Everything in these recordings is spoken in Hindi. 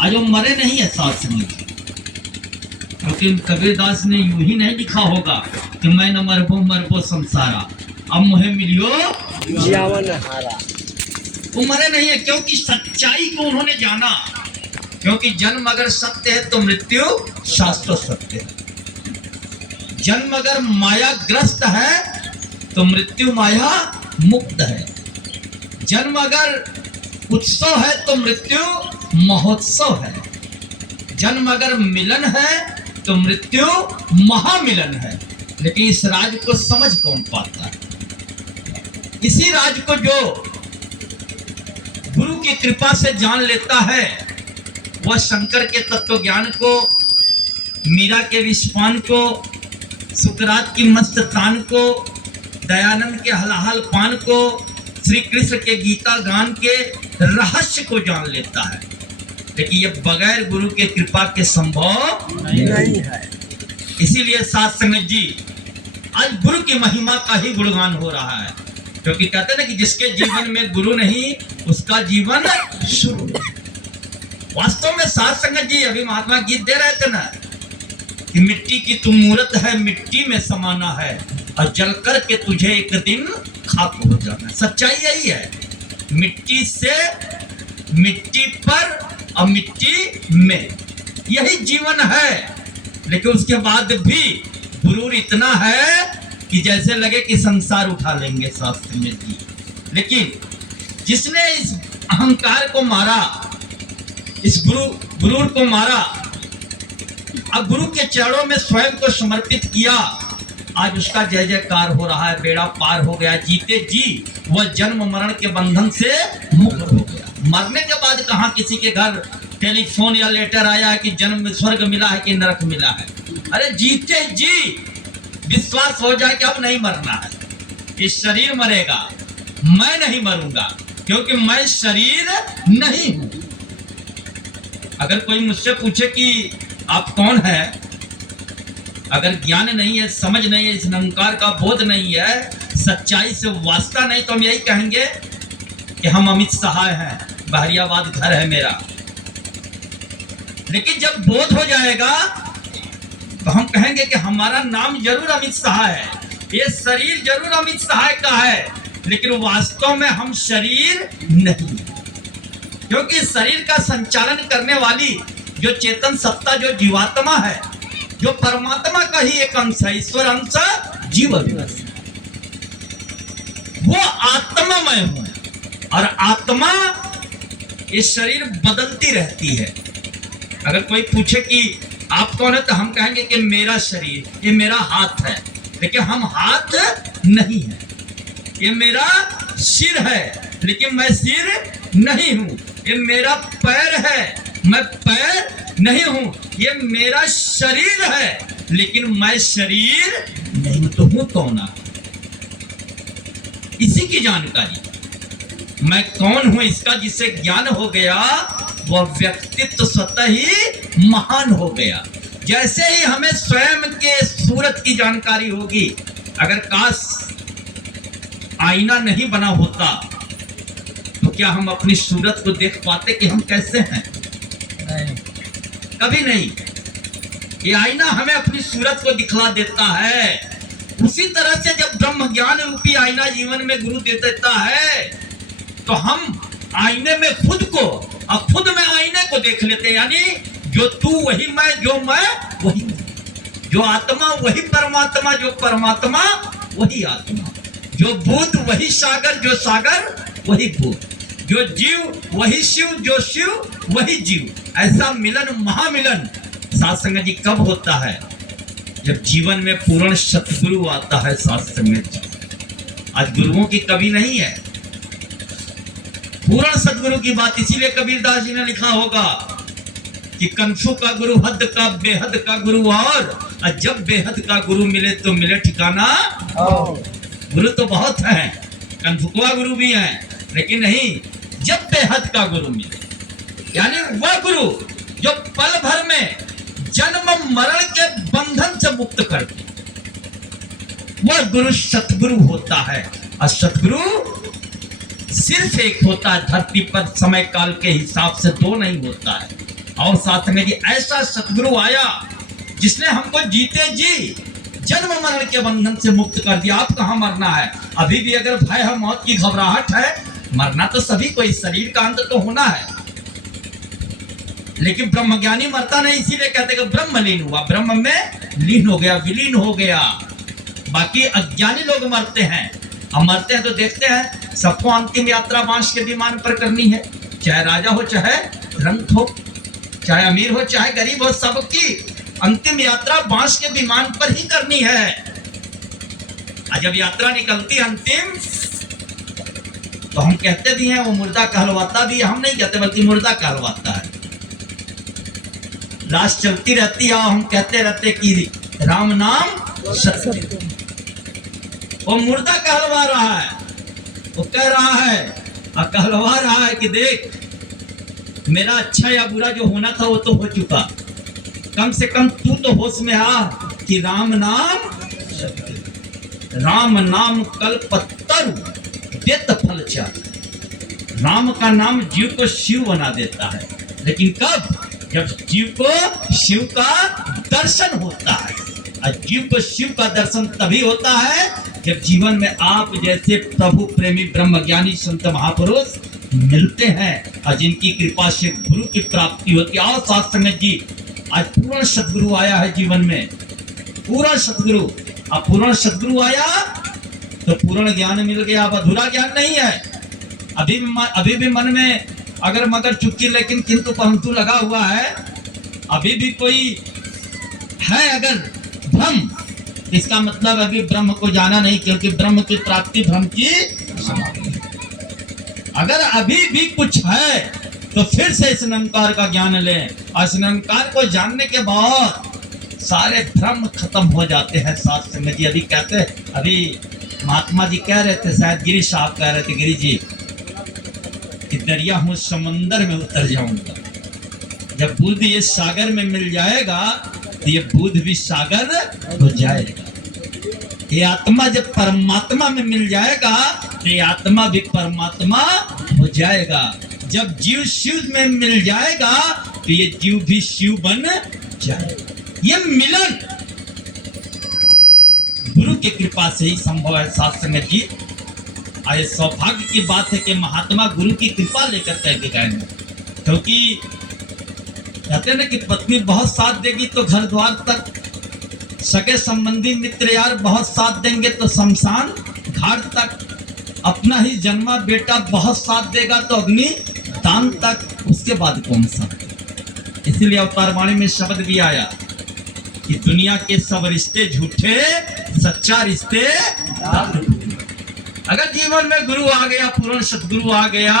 आज वो मरे नहीं है साथ संगत जी, क्योंकि कबीरदास ने यूं ही नहीं लिखा होगा कि मैं न मरबो संसारा, अब मुझे मिलियो जीवन हारा। वो मरे नहीं है, क्योंकि सच्चाई को उन्होंने जाना। क्योंकि जन्म अगर सत्य है तो मृत्यु शाश्वत सत्य है। जन्म अगर मायाग्रस्त है तो मृत्यु माया मुक्त है। जन्म अगर उत्सव है तो मृत्यु महोत्सव है। जन्म अगर मिलन है तो मृत्यु महामिलन है। लेकिन इस राज को समझ कौन पाता है? इसी राज को जो गुरु की कृपा से जान लेता है, वह शंकर के तत्व ज्ञान को, मीरा के विश्वान को, सुकरात की मस्त तान को, दयानंद के हलाहल पान को, श्री कृष्ण के गीता गान के रहस्य को जान लेता है। लेकिन ये बगैर गुरु के कृपा के संभव नहीं है। इसीलिए साथ संगत जी, आज गुरु की महिमा का ही गुणगान हो रहा है। क्योंकि कहते हैं ना कि जिसके जीवन में गुरु नहीं उसका जीवन शुरू। वास्तव में साथ संगत जी, अभी महात्मा गीत दे रहे थे ना कि मिट्टी की तू मूरत है, मिट्टी में समाना है, और जल कर के तुझे एक दिन खाक हो जाना है। सच्चाई यही है, मिट्टी से मिट्टी पर और मिट्टी में, यही जीवन है। लेकिन उसके बाद भी गुरूर इतना है कि जैसे लगे कि संसार उठा लेंगे शास्त्र में जी। लेकिन जिसने इस अहंकार को मारा, इस गुरूर को मारा, अब गुरु के चरणों में स्वयं को समर्पित किया, आज उसका जय जयकार हो रहा है। बेड़ा पार हो गया, जीते जी वह जन्म मरण के बंधन से मुक्त हो गया। मरने के बाद कहाँ किसी के घर टेलीफोन या लेटर आया है कि जन्म में स्वर्ग मिला है कि नरक मिला है? अरे जीते जी विश्वास हो जाए कि अब नहीं मरना है, इस शरीर मरेगा, मैं नहीं मरूंगा, क्योंकि मैं शरीर नहीं हूं। अगर कोई मुझसे पूछे कि आप कौन है, अगर ज्ञान नहीं है, समझ नहीं है, इस निरंकार का बोध नहीं है, सच्चाई से वास्ता नहीं, तो हम यही कहेंगे कि हम अमित सहाय हैं, बहरियाबाद घर है मेरा। लेकिन जब बोध हो जाएगा तो हम कहेंगे कि हमारा नाम जरूर अमित सहाय है, ये शरीर जरूर अमित सहाय का है, लेकिन वास्तव में हम शरीर नहीं। क्योंकि शरीर का संचालन करने वाली जो चेतन सत्ता, जो जीवात्मा है, जो परमात्मा का ही एक अंश है, ईश्वर अंश जीवन, वो आत्मामय हूं। और आत्मा, ये शरीर बदलती रहती है। अगर कोई पूछे कि आप कौन है, तो हम कहेंगे कि मेरा शरीर, ये मेरा हाथ है, लेकिन हम हाथ नहीं है। ये मेरा सिर है, लेकिन मैं सिर नहीं हूं। ये मेरा पैर है, मैं पैर नहीं हूं। ये मेरा शरीर है, लेकिन मैं शरीर नहीं हूं। तो हूं कौन? इसी की जानकारी, मैं कौन हूं, इसका जिसे ज्ञान हो गया, वह व्यक्तित्व स्वतः ही महान हो गया। जैसे ही हमें स्वयं के सूरत की जानकारी होगी, अगर काश आईना नहीं बना होता तो क्या हम अपनी सूरत को देख पाते कि हम कैसे हैं? नहीं, कभी नहीं। ये आईना हमें अपनी सूरत को दिखला देता है। उसी तरह से जब ब्रह्म ज्ञान रूपी आईना जीवन में गुरु दे देता है, तो हम आईने में खुद को और खुद में आईने को देख लेते हैं। यानी जो तू वही मैं, जो मैं वही, जो आत्मा वही परमात्मा, जो परमात्मा वही आत्मा, जो बुद्ध वही सागर, जो सागर वही बुद्ध, जो जीव वही शिव, जो शिव वही जीव। ऐसा मिलन, महामिलन साथ संगत जी कब होता है? जब जीवन में पूर्ण सतगुरु आता है साथ संगत जी। आज गुरुओं की कमी नहीं है, पूर्ण सदगुरु की बात। इसीलिए कबीरदास जी ने लिखा होगा कि कंसु का गुरु हद का, बेहद का गुरु और जब बेहद का गुरु मिले तो मिले ठिकाना। गुरु तो बहुत हैं, कंसुआ गुरु भी हैं, लेकिन नहीं, जब बेहद का गुरु मिले, यानी वह गुरु जो पल भर में जन्म मरण के बंधन से मुक्त कर दे, वह गुरु सतगुरु होता है। और सतगुरु सिर्फ एक होता है, धरती पर समय काल के हिसाब से दो नहीं होता है। और साथ में जी ऐसा सतगुरु आया जिसने हमको जीते जी जन्म मरण के बंधन से मुक्त कर दिया। आप कहाँ मरना है? अभी भी अगर भय है, मौत की घबराहट है, मरना तो सभी को, इस शरीर का अंत तो होना है। लेकिन ब्रह्मज्ञानी मरता नहीं, इसीलिए कहते कि ब्रह्म लीन हुआ, ब्रह्म में लीन हो गया, विलीन हो गया। बाकी अज्ञानी लोग मरते हैं। अब मरते हैं तो देखते हैं, सबको अंतिम यात्रा बांस के विमान पर करनी है, चाहे राजा हो चाहे रंक हो, चाहे अमीर हो चाहे गरीब हो, सबकी अंतिम यात्रा बांस के विमान पर ही करनी है। और जब यात्रा निकलती अंतिम, तो हम कहते भी हैं वो मुर्दा कहलवाता भी है। हम नहीं कहते बल्कि मुर्दा कहलवाता है। लाश चलती रहती है, हम कहते रहते कि राम नाम सत्य। वो मुर्दा कहलवा रहा है, वो कह रहा है और कहलवा रहा है कि देख, मेरा अच्छा या बुरा जो होना था वो तो हो चुका, कम से कम तू तो होश में आ कि राम नाम सत्य, राम नाम कल्पतरु देत फल चार। राम का नाम जीव को शिव बना देता है, लेकिन कब? जब जीव को शिव का दर्शन होता है। और जीव को शिव का दर्शन तभी होता है जब जीवन में आप जैसे प्रभु प्रेमी ब्रह्मज्ञानी संत महापुरुष मिलते हैं और जिनकी कृपा से गुरु की प्राप्ति होती है। और साथ संगत जी, आज पूर्ण सदगुरु आया है जीवन में, पूर्ण सदगुरु। अब पूर्ण सदगुरु आया तो पूर्ण ज्ञान मिल गया, अब अधूरा ज्ञान नहीं है। अभी भी मन में अगर मगर चुटकी लेकिन किंतु परंतु लगा हुआ है। अभी भी कोई है अगर भ्रम, इसका मतलब अभी ब्रह्म को जाना नहीं, क्योंकि ब्रह्म की प्राप्ति ब्रह्म की समाप्ति। अगर अभी भी कुछ है तो फिर से इस निरंकार का ज्ञान लें, और इस निरंकार को जानने के बाद सारे भ्रम खत्म हो जाते हैं। साथ में जी अभी कहते हैं, अभी महात्मा जी कह रहे थे, शायद गिरी साहब कह रहे थे, गिरी जी कि दरिया हूं समंदर में उतर जाऊंगा। जब बुद्ध ये सागर में मिल जाएगा तो ये बुद्ध भी सागर हो जाएगा। ये आत्मा जब परमात्मा में मिल जाएगा तो ये आत्मा भी परमात्मा हो जाएगा। जब जीव शिव में मिल जाएगा तो ये जीव भी शिव बन जाएगा। ये मिलन गुरु की कृपा से ही संभव है। साथ संगत जी, आए सौभाग्य की बात है कि महात्मा गुरु की कृपा लेकर कह के गए हैं। क्योंकि कहते हैं ना कि पत्नी बहुत साथ देगी तो घर द्वार तक, सगे संबंधी मित्र यार बहुत साथ देंगे तो शमशान घाट तक, अपना ही जन्मा बेटा बहुत साथ देगा तो अग्नि दान तक, उसके बाद कौन सा। इसीलिए अवतार वाणी में शब्द भी आया कि दुनिया के सब रिश्ते झूठे, सच्चा रिश्ते। अगर जीवन में गुरु आ गया, पूर्ण सतगुरु आ गया,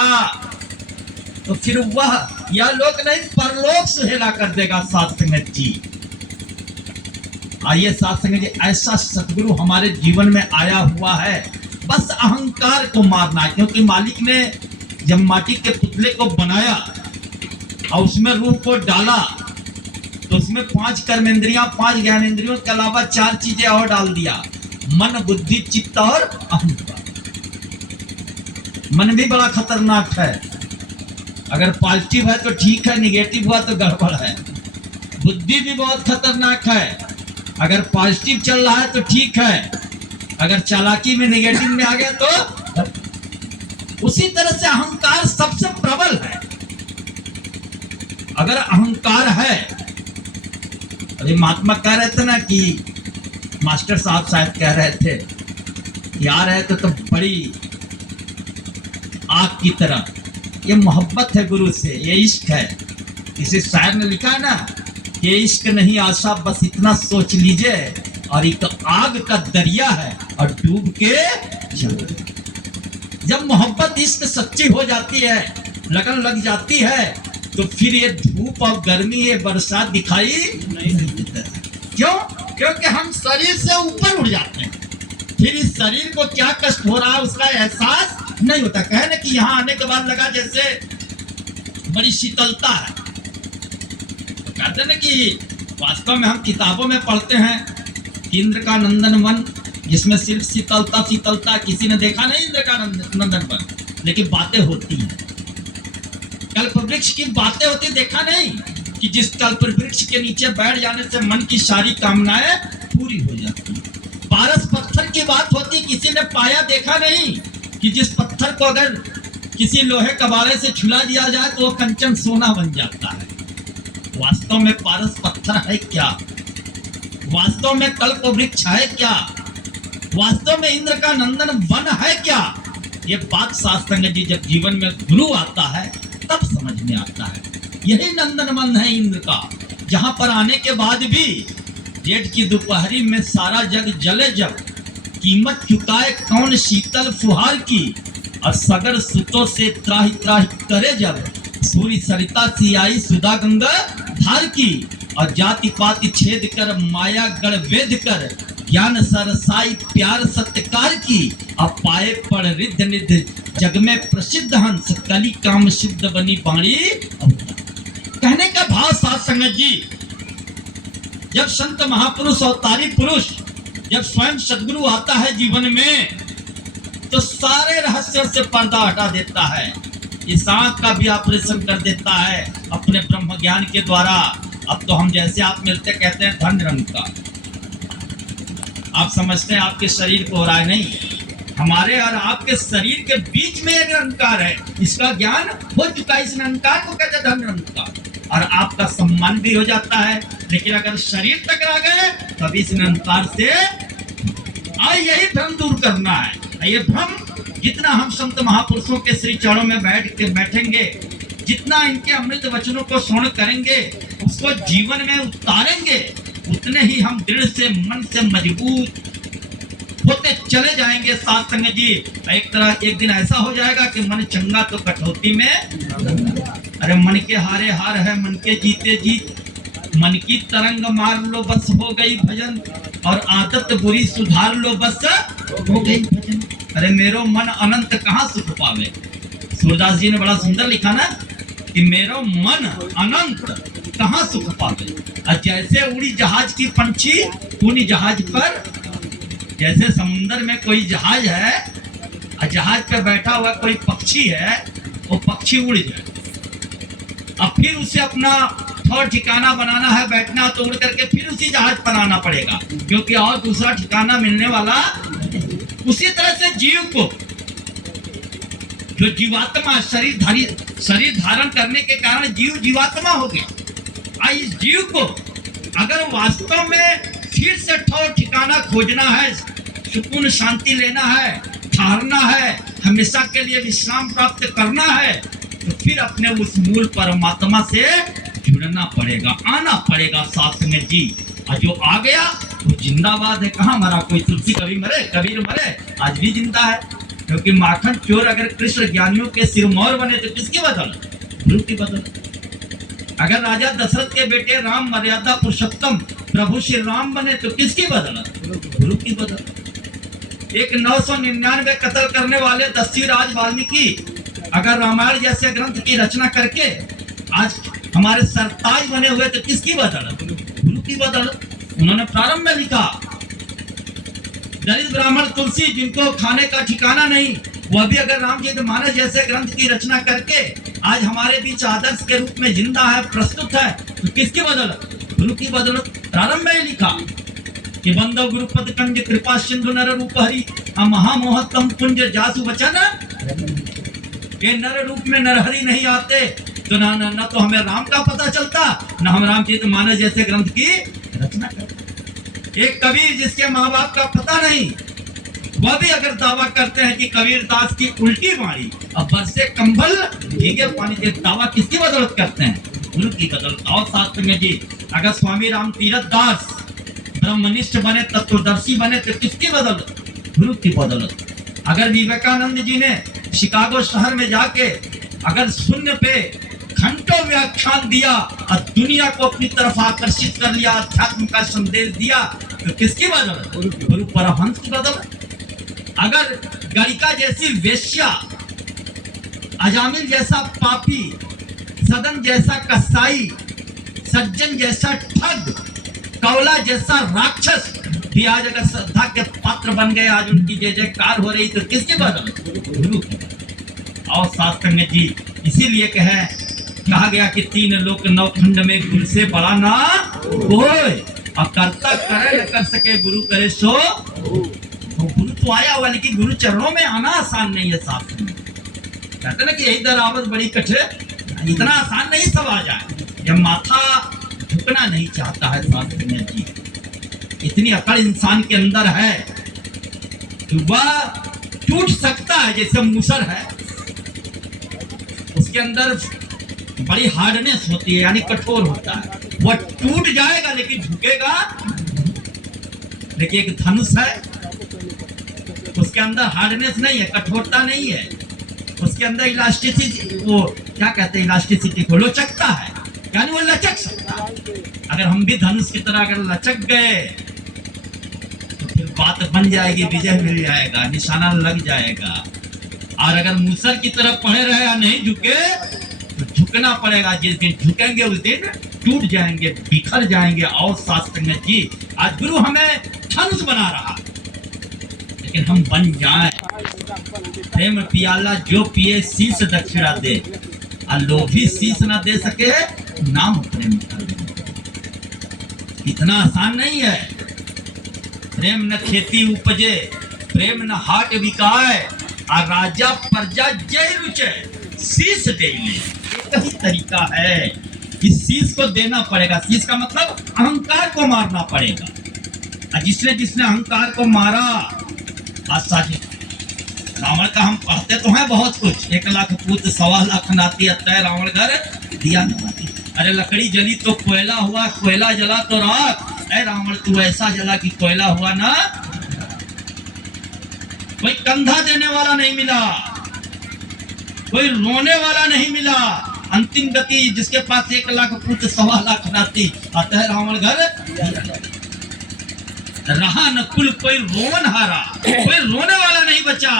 तो फिर वह यह लोक नहीं परलोक सुहेला कर देगा। साथ संगत जी, आइए साथ संगत जी, ऐसा सतगुरु हमारे जीवन में आया हुआ है। बस अहंकार को मारना है, क्योंकि मालिक ने जब माटी के पुतले को बनाया और उसमें रूह को डाला तो उसमें 5 कर्मेंद्रियां, 5 ज्ञानेंद्रियों के अलावा 4 चीजें और डाल दिया, मन, बुद्धि, चित्त और अहंकार। मन भी बड़ा खतरनाक है, अगर पॉजिटिव है तो ठीक है, निगेटिव हुआ तो गड़बड़ है। बुद्धि भी बहुत खतरनाक है, अगर पॉजिटिव चल रहा है तो ठीक है, अगर चालाकी में निगेटिव में आ गया तो। उसी तरह से अहंकार सबसे प्रबल है। अगर अहंकार है, अभी महात्मा कह रहे थे ना कि मास्टर साहब शायद कह रहे थे, यार है तो बड़ी आग की तरह, ये मोहब्बत है गुरु से, ये इश्क है। किसी शायर ने लिखा है ना, ये इश्क नहीं आशा, बस इतना सोच लीजिए, और एक आग का दरिया है और डूब के चलो। जब मोहब्बत इश्क सच्ची हो जाती है, लगन लग जाती है, तो फिर ये धूप और गर्मी, ये बरसात दिखाई नहीं देता। क्यों? क्योंकि हम शरीर से ऊपर उड़ जाते हैं, फिर इस शरीर को क्या कष्ट हो रहा है उसका एहसास नहीं होता। कहे ना कि यहाँ आने के बाद लगा जैसे बड़ी शीतलता है। तो कहते ना कि वास्तव में हम किताबों में पढ़ते हैं इंद्र का नंदन वन, जिसमें सिर्फ शीतलता शीतलता। किसी ने देखा नहीं इंद्र का नंदन वन, लेकिन बातें होती हैं। कल्प वृक्ष की बातें होती देखा नहीं, कि जिस तल पर वृक्ष के नीचे बैठ जाने से मन की सारी कामनाएं पूरी हो जाती है। पारस पत्थर की बात होती, किसी ने पाया देखा नहीं कि जिस पत्थर को अगर किसी लोहे कबाड़े से छुला दिया जाए तो वो कंचन सोना बन जाता है। वास्तव में पारस पत्थर है क्या? वास्तव में कल्प वृक्ष है क्या? वास्तव में इंद्र का नंदन वन है क्या? ये बात शास्त्रज्ञ जी जब जीवन में गुरु आता है तब समझ में आता है। यही नंदन वन है इंद्र का, जहां पर आने के बाद भी जेठ की दोपहरी में सारा जग जले जब, कीमत चुकाए कौन शीतल फुहार की, और सगर सुतों से त्राहि त्राहि करे जब, सूर्य सरिता सी आई सुधा गंगा धार की, और जाति पाति छेद कर माया गढ़ वेद कर, ज्ञान सरसाई प्यार सत्कार की, अब पाए पड़ रिद्ध निध जग में प्रसिद्ध हंस, कली काम सिद्ध बनी बाणी। कहने का भाव साथ संगत जी, जब संत महापुरुष अवतारी पुरुष जब स्वयं सदगुरु आता है जीवन में तो सारे रहस्यों से पर्दा हटा देता है। इस आंख का भी ऑपरेशन कर देता है अपने ब्रह्म ज्ञान के द्वारा। अब तो हम जैसे आप मिलते कहते हैं धन रंग का, आप समझते हैं आपके शरीर को हो रहा है, नहीं, हमारे और आपके शरीर के बीच में एक निरंकार है, इसका ज्ञान हो चुका है। इस निरंकार को कहते हैं धन रंग का, और आपका सम्मान भी हो जाता है। लेकिन अगर शरीर टकरा गए तब इस निरंकार से यही भ्रम दूर करना है। ये भ्रम जितना हम संत महापुरुषों के श्री चरणों में बैठेंगे, जितना इनके अमृत वचनों को श्रवण करेंगे, उसको जीवन में उतारेंगे, उतने ही हम दृढ़ से मन से मजबूत होते चले जाएंगे। साथ संग जी, एक दिन ऐसा हो जाएगा कि मन चंगा तो कठौती में, अरे मन के हारे हार है, मन के जीते जीत, मन की तरंग मार लो बस हो गई भजन, और आदत बुरी सुधार लो बस हो गई भजन। अरे मेरो मन अनंत कहाँ सुख पावे। सूरदास जी ने बड़ा सुंदर लिखा ना कि मेरो मन अनंत कहाँ सुख पावे। और जैसे उड़ी जहाज की पंछी उन जहाज पर, जैसे समुद्र में कोई जहाज है और जहाज पे बैठा हुआ कोई पक्षी है, वो पक्षी उड़ जाए, अब फिर उसे अपना और ठिकाना बनाना है, बैठना तो उड़ करके फिर उसी जहाज पर आना पड़ेगा, क्योंकि और दूसरा ठिकाना मिलने वाला। उसी तरह से जीव को, जो जीवात्मा शरीर धारण करने के कारण जीव जीवात्मा हो गया। इस जीव को अगर वास्तव में फिर से ठौर ठिकाना खोजना है, सुकून शांति लेना है, ठहरना है, हमेशा के लिए विश्राम प्राप्त करना है, तो फिर अपने उस मूल परमात्मा से जुड़ना पड़ेगा, आना पड़ेगा साथ में जी। और जो आ गया वो जिंदाबाद है। कहाँ मरा कोई? तुलसी कभी मरे, कबीर मरे, आज भी जिंदा है। क्योंकि माखन चोर अगर कृष्ण ज्ञानियों के सिरमौर बने तो किसकी बदौलत? गुरु की बदौलत। अगर राजा दशरथ के बेटे राम मर्यादा पुरुषोत्तम प्रभु श्री राम बने तो किसकी बदौलत? गुरु की बदौलत। एक 999 कत्ल करने वाले दस्यु राज वाल्मीकि अगर रामायण जैसे ग्रंथ की रचना करके आज हमारे सरताज बने हुए तो किसकी बदौलत? गुरु की बदौलत। उन्होंने प्रारंभ में लिखा, दलित ब्राह्मण तुलसी जिनको खाने का ठिकाना नहीं, वह भी अगर रामचरितमानस जैसे ग्रंथ की रचना करके आज हमारे बीच आदर्श के रूप में जिंदा है, प्रस्तुत है, तो किसकी बदौलत? गुरु की बदौलत। प्रारंभ में ही लिखा कि बंदो गुरुपद कंज कृपा सिंधु नर रूप हरि, महामोहतम पुंज जासु वचन। ये नर रूप में नरहरि नहीं आते तो ना तो हमें राम का पता चलता, ना हम रामचरितमानस जैसे ग्रंथ की रचना करते। एक कबीर जिसके माँ बाप का पता नहीं, वह भी अगर दावा करते हैं कि कबीर दास की उल्टी बाणी और बरसे कंबल भीगे पानी, के दावा किसकी बदौलत करते हैं? गुरु की बदौलत। और शास्त्र में जी अगर स्वामी राम तीरथ दास ब्रह्मनिष्ठ बने, तत्वदर्शी बने तो किसकी बदौलत? गुरु की बदौलत। अगर विवेकानंद जी ने शिकागो शहर में जाके अगर शून्य पे घंटों व्याख्यान दिया और दुनिया को अपनी तरफ आकर्षित कर लिया, अध्यात्म का संदेश दिया, तो किसकी बदौलत? गुरु परमहंस की बदौलत। अगर गणिका जैसी वेश्या, अजामिल जैसा पापी, सदन जैसा कसाई, सज्जन जैसा ठग, कौला जैसा राक्षस भी आज अगर श्रद्धा के पात्र बन गए, आज उनकी जय जयकार हो रही, तो किसके बदौलत? गुरु की। और शास्त्र में जी इसीलिए कहे कहा गया कि 3 लोक 9 खंड में गुरु से बड़ा ना कोई, और कर्ता करे न कर सके गुरु करे सो। तो गुरु तो आया हुआ, लेकिन गुरु चरणों में आना आसान नहीं है। शास्त्र में कहते ना कि यही दरावत बड़ी कठिन, इतना आसान नहीं सब आ जाए। जब माथा झुकना नहीं चाहता है शास्त्र में जी, इतनी अकड़ इंसान के अंदर है कि वह टूट सकता है। जैसे मूसर है, उसके अंदर बड़ी हार्डनेस होती है, यानी कठोर होता है, वह टूट जाएगा लेकिन झुकेगा। लेकिन एक धनुष है, उसके अंदर हार्डनेस नहीं है, कठोरता नहीं है, उसके अंदर इलास्टिसिटी, वो क्या कहते हैं, इलास्टिसिटी को लचकता है, यानी वो लचक सकता है। अगर हम भी धनुष की तरह अगर लचक गए तो फिर बात बन जाएगी, विजय मिल जाएगा, निशाना लग जाएगा। और अगर मूसर की तरफ पड़े रहे या नहीं झुके तो झुकना पड़ेगा। जिस दिन झुकेंगे उस दिन टूट जाएंगे, बिखर जाएंगे। और शास्त्र में जी आज गुरु हमें धनुष बना रहा, लेकिन हम बन जाएं। प्रेम पियाला जो पिए शीश दक्षिणा दे, और लोभी शीश ना दे सके नाम प्रेम कर। इतना आसान नहीं है। प्रेम न खेती उपजे, प्रेम न हाट बिकाए, और राजा प्रजा जय रुचे शीश दे ले। यही तरीका है, इस शीश को देना पड़ेगा। शीश का मतलब अहंकार को मारना पड़ेगा। और जिसने जिसने अहंकार को मारा, आज रावण का हम पढ़ते तो हैं बहुत कुछ, 1 लाख पूत 1.25 लाख नाती, अतः रावण घर दिया न। अरे लकड़ी जली तो कोयला हुआ, कोयला जला तो राख। अरे रावण तू ऐसा जला कि कोयला हुआ ना। कोई कंधा देने वाला नहीं मिला, कोई रोने वाला नहीं मिला। अंतिम गति जिसके पास 1 लाख पूत 1.25 लाख नाती, अतः रावण घर रहा न कुल कोई रोवन हारा, कोई रोने वाला नहीं बचा।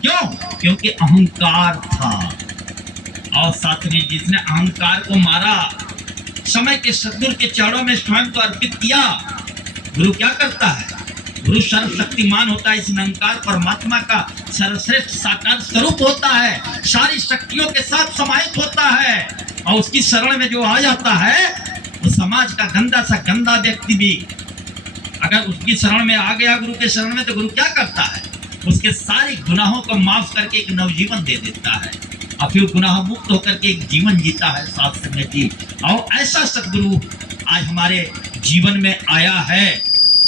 क्यों? क्योंकि अहंकार था। और साथ में जिसने अहंकार को मारा, समय के सद्गुरु के चरणों में स्वयं को अर्पित किया। गुरु क्या करता है? गुरु सर्वशक्तिमान होता है। इस अहंकार परमात्मा का सर्वश्रेष्ठ साकार स्वरूप होता है, सारी शक्तियों के साथ समाहित होता है। और उसकी शरण में जो आ जाता है, वो समाज का गंदा सा गंदा व्यक्ति भी अगर उसकी शरण में आ गया, गुरु के शरण में, तो गुरु क्या करता है? उसके सारे गुनाहों को माफ करके एक नवजीवन दे देता है, और फिर गुनाह मुक्त होकर के एक जीवन जीता है शास्त्र में जी। और ऐसा सदगुरु आज हमारे जीवन में आया है।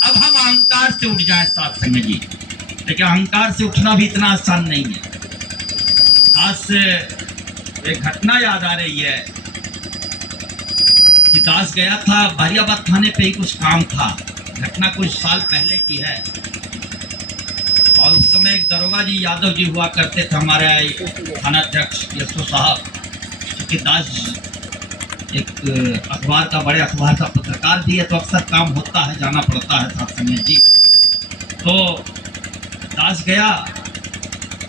अब हम अहंकार से उठ जाए शास्त्र में जी, लेकिन अहंकार से उठना भी इतना आसान नहीं है। आज से एक घटना याद आ रही है कि दास गया था बारियाबाद थाने पे ही कुछ काम था। घटना कुछ साल पहले की है, और उस समय एक दरोगा जी यादव जी हुआ करते थे, हमारे थानाध्यक्ष यशो साहब। क्योंकि दास एक अखबार का, बड़े अखबार का पत्रकार भी है, तो अक्सर काम होता है, जाना पड़ता है साथ में जी। तो दास गया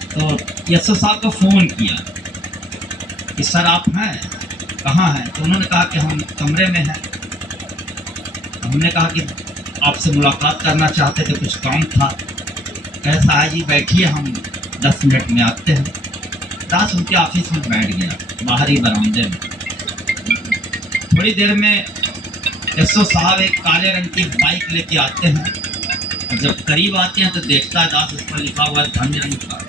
तो यशो साहब को फ़ोन किया कि सर आप हैं, कहाँ हैं? तो उन्होंने कहा कि हम कमरे में हैं। हमने कहा कि आपसे मुलाकात करना चाहते थे, कुछ काम था। कैसा है जी? बैठिए, हम 10 मिनट में आते हैं। दास उनके ऑफिस में बैठ गया, बाहरी बरामदे में। थोड़ी देर में यशो साहब एक काले रंग की बाइक लेके आते हैं, और जब करीब आते हैं तो देखता है दास उस पर लिखा हुआ है धन निरंकार।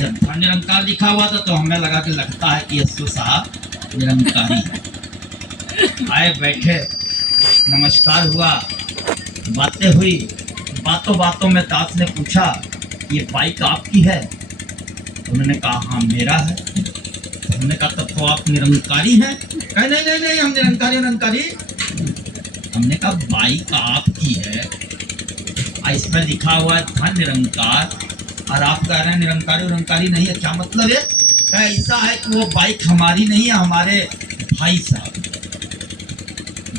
जब धन निरंकार लिखा हुआ था तो हमें लगा कि लगता है कि यशो साहब निरंकारी आए, बैठे, नमस्कार हुआ, बातें हुई। बातों बातों में दास ने पूछा ये बाइक आपकी है? उन्होंने कहा हाँ मेरा है। तो हमने कहा तब तो आप निरंकारी हैं? कहा नहीं नहीं नहीं, हम निरंकारी। हमने कहा बाइक आपकी है, इसमें लिखा हुआ है धन निरंकार, और आप कह रहे हैं निरंकारी नहीं है, क्या मतलब है? ऐसा है कि वो बाइक हमारी नहीं है, हमारे भाई साहब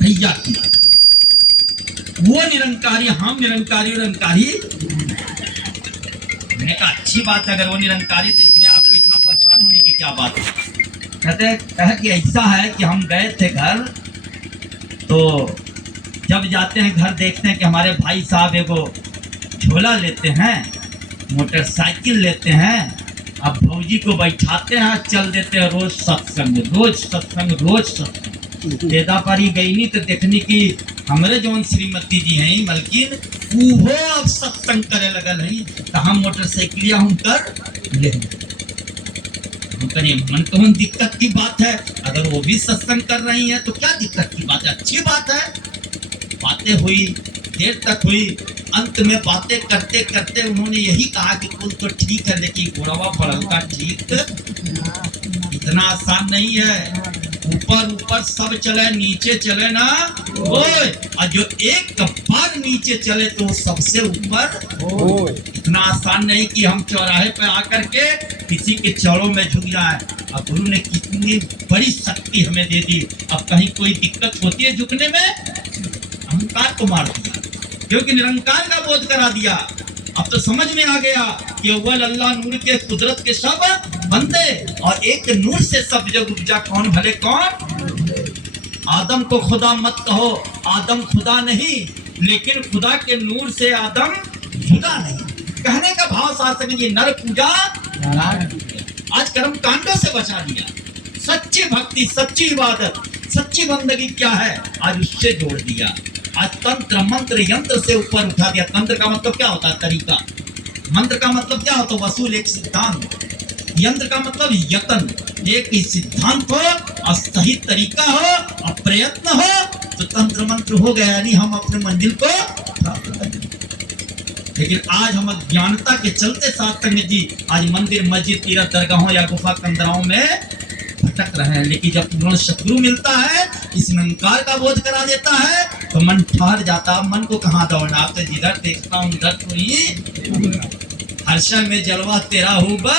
भैया की। वो निरंकारी, हम निरंकारी। मैंने कहा अच्छी बात है, अगर वो निरंकारी तो इसमें आपको इतना परेशान होने की क्या बात है? कहते कि ऐसा है कि हम गए थे घर, तो जब जाते हैं घर देखते हैं कि हमारे भाई साहब एगो झोला लेते हैं, मोटरसाइकिल लेते हैं, अब भौजी को बैठाते हैं, चल देते हैं रोज सत्संग, रोज सत्संग, रोज सत्संग। देदा पारी गई नहीं तो देखनी कि हमारे जौन श्रीमती जी हैं मलकिन वो अब सत्संग करे लगल है, तो हम मोटरसाइकिलिया हम कर ले हम करिए मन तो हम दिक्कत की बात है, अगर वो भी सत्संग कर रही हैं तो क्या दिक्कत की बात है, अच्छी बात है। बातें हुई, देर तक हुई, अंत में बातें करते करते उन्होंने यही कहा कि कुल तो ठीक है लेकिन गोड़वा पड़ल का ठीक इतना आसान नहीं है। ऊपर ऊपर सब चले, नीचे चले ना ओए, और जो एक बार नीचे चले तो सबसे ऊपर। इतना आसान नहीं कि हम चौराहे पे आकर के किसी के चौरों में झुक जाए। अब गुरु ने कितनी बड़ी शक्ति हमें दे दी, अब कहीं कोई दिक्कत होती है झुकने में, अहंकार को मार दिया क्योंकि निरंकार का बोध करा दिया। अब तो समझ में आ गया कि अव्वल अल्लाह नूर के कुदरत के सब बंदे और एक नूर से सब जग उपजा, कौन भले कौन। आदम को खुदा मत कहो, आदम खुदा नहीं, लेकिन खुदा के नूर से आदम जुदा नहीं। कहने का भाव शास्त्र ये नर पूजा आज कर्म कांडों से बचा दिया। सच्ची भक्ति, सच्ची इबादत, सच्ची बंदगी क्या है आज उससे जोड़ दिया। आज तंत्र मंत्र यंत्र से ऊपर उठा दिया। तंत्र का मतलब क्या होता है, तरीका। मंत्र का मतलब क्या होता है, वसूल, एक सिद्धांत। यंत्र का मतलब यत्न, एक ही सिद्धांत हो और सही तरीका हो और प्रयत्न हो तो तंत्र मंत्र हो गया, यानी हम अपने मंजिल को प्राप्त करें। लेकिन आज हम अज्ञानता के चलते साथ संगत जी आज मंदिर, मस्जिद, तीर्थ, दरगाहों या गुफा कंदराओं में भटक रहे हैं। लेकिन जब पूर्ण सतगुरु मिलता है, इस निरंकार का बोध करा देता है तो मन ठहर जाता। मन को कहाँ दौड़ना, तो जिधर देखता हूँ उधर तो हर्षण में जलवा तेरा हुआ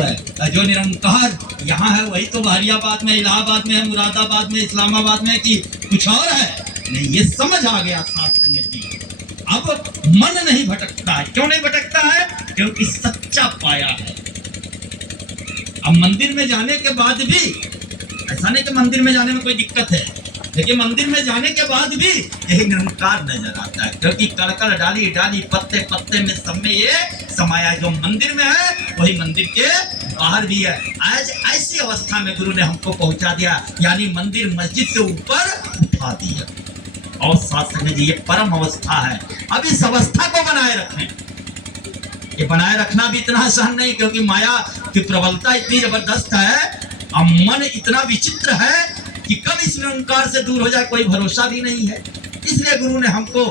है। जो निरंकार यहाँ है वही तो बहरियाबाद में, इलाहाबाद में है, मुरादाबाद में, इस्लामाबाद में कि कुछ और है नहीं। ये समझ आ गया साथ संगत जी। अब मन नहीं भटकता है। क्यों नहीं भटकता है, क्योंकि सच्चा पाया है। अब मंदिर में जाने के बाद भी ऐसा नहीं कि मंदिर में जाने में कोई दिक्कत है, लेकिन मंदिर में जाने के बाद भी यही निरंकार नजर आता है, क्योंकि कड़कड़, डाली डाली, पत्ते पत्ते में सब में ये समाया। जो मंदिर में है वही मंदिर के बाहर भी है। आज ऐसी अवस्था में गुरु ने हमको पहुंचा दिया, यानी मंदिर मस्जिद से ऊपर उठा दिया। और साथ संगत जी ये परम अवस्था है। अब इस अवस्था को बनाए रखें। ये बनाए रखना भी इतना आसान नहीं, क्योंकि माया की प्रबलता इतनी जबरदस्त है और मन इतना विचित्र है कि कब इस निरंकार से दूर हो जाए कोई भरोसा भी नहीं है। इसलिए गुरु ने हमको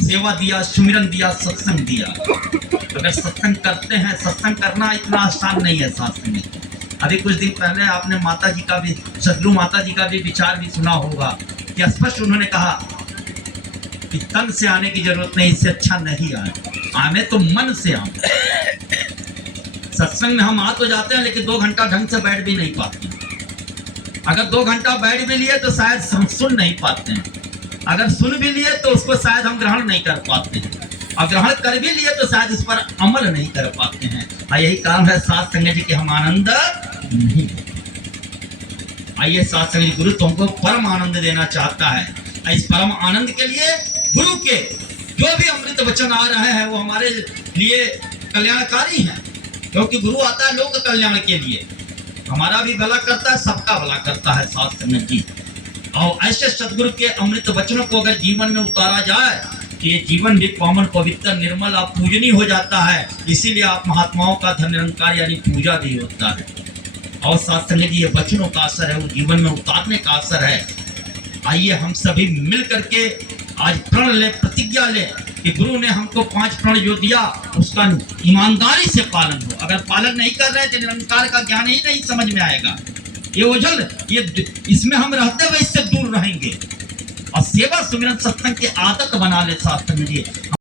सेवा दिया, सुमिरन दिया, सत्संग दिया। अगर सत्संग करते हैं, सत्संग करना इतना आसान नहीं है साथ में। अभी कुछ दिन पहले आपने माता जी का भी, सदगुरु माता जी का भी विचार भी सुना होगा कि स्पष्ट उन्होंने कहा कि तन से आने की जरूरत नहीं, इससे अच्छा नहीं आने तो मन से आने। सत्संग में हम आ तो जाते हैं लेकिन 2 घंटा ढंग से बैठ भी नहीं पाते। अगर 2 घंटा बैठ भी लिए तो शायद हम सुन नहीं पाते हैं। अगर सुन भी लिए तो उसको शायद हम ग्रहण नहीं कर पाते हैं, और ग्रहण कर भी लिए तो शायद उस पर अमल नहीं कर पाते हैं। और यही कारण है साथ संगत जी कि हम आनंद नहीं। आइए साथ संगत जी, गुरु तुमको परम आनंद देना चाहता है। इस परम आनंद के लिए गुरु के जो भी अमृत वचन आ रहे हैं वो हमारे लिए कल्याणकारी हैं, क्योंकि गुरु आता है लोक कल्याण के लिए। हमारा भी भला करता है, सबका भला करता है साथ संगत जी। और ऐसे सदगुरु के अमृत वचनों को अगर जीवन में उतारा जाए कि ये जीवन भी पावन, पवित्र, निर्मल और पूजनीय हो जाता है। इसीलिए आप महात्माओं का धन निरंकार यानी पूजा भी होता है। और साथ संगत जी ये वचनों का असर है, वो जीवन में उतारने का असर है। आइए हम सभी मिल करके आज प्रण ले, प्रतिज्ञा ले कि गुरु ने हमको 5 प्रण जो दिया उसका ईमानदारी से पालन हो। अगर पालन नहीं कर रहे तो निरंकार का ज्ञान ही नहीं समझ में आएगा। ये ओझल, ये इसमें हम रहते हुए इससे दूर रहेंगे। और सेवा सुमिरन सत्संग की आदत बना ले साथ संगत जी।